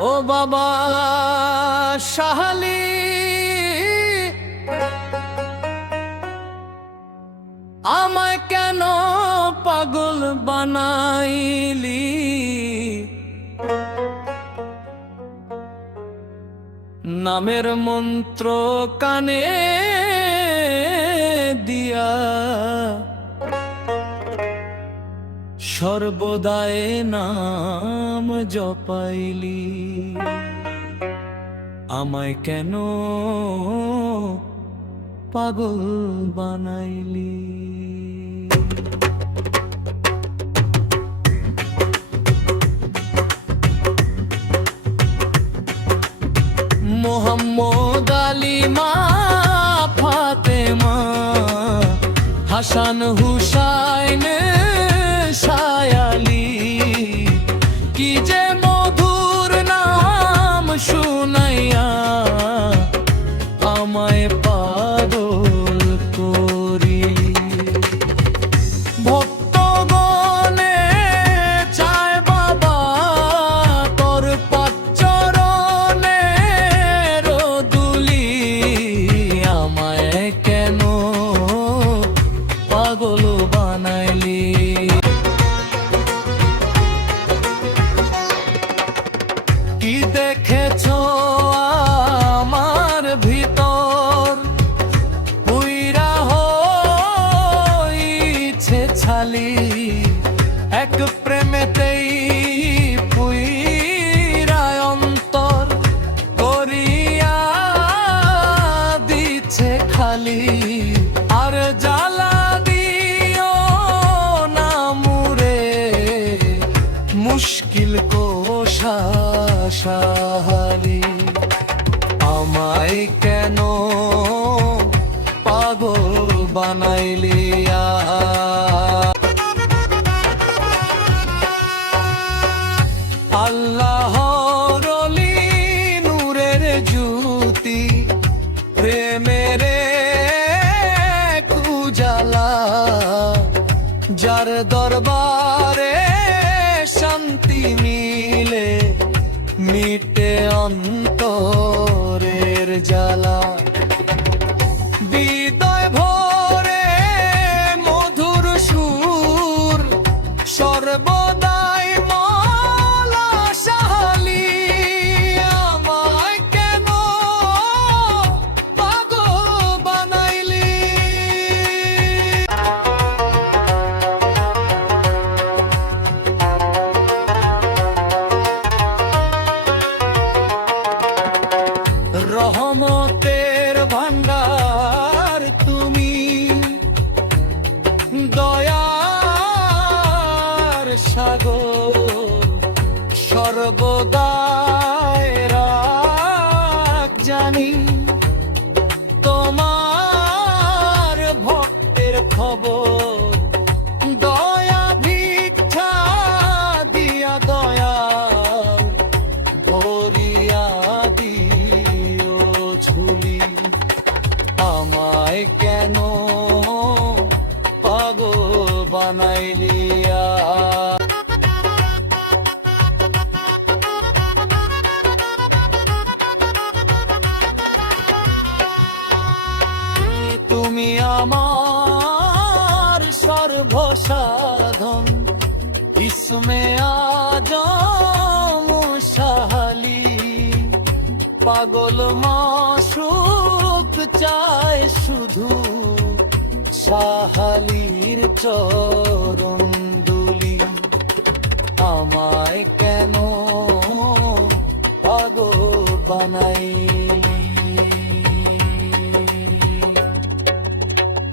ও বাবা শাহালি আমায় কেন পাগল বানাইলি নামের মন্ত্র কানে দিয়া সর্বদাই নাম জপাইলি আমায় কেন পাগল বানাইলি মোহাম্মদ আলী মা ফাতেমা হাসান হুসাইন শায়ালি কি যে মধুর নাম শুনাইয়া আমায় পাগল করিলি ভক্তগণে চায় বাবা তোর পাচরণে রোদুলি আমায় কেন পাগল বানাইলি কি দেখেছ আমার ভিতর পুইরা হইছে ছালি এক প্রেমেতেই পুইরা অন্তর করিয়া দিচ্ছে খালি আর জ্বালা দিও না মুরে মুশকিল কোশা শাহালি আমায় কেন পাগল বানাইলি আল্লাহর ওলি নূরের জ্যোতি প্রেমের উজালা যার দরবারে শান্তি মিলে মিটে অন্তরের জ্বালা হৃদয় ভরে মধুর সুর সর্বদাই মালা শাহালি আমায় কেন পাগল বানাইলি রহমতের ভান্ডার তুমি দয়ার সাগর সর্বদাই রাখ জানি তোমার ভক্তের খবর দয়া ভিক্ষা দিয়া দয়া ভরিয়া দিও ঝুলি আমায় কেন পাগল বানাইলিয়া তুমি আমার সর্বসাধন ইসমে আজম শাহালি পাগল মাসুক চায় শুধু শাহালির চরণ দুলি আমায় কেন পাগল বানাইলি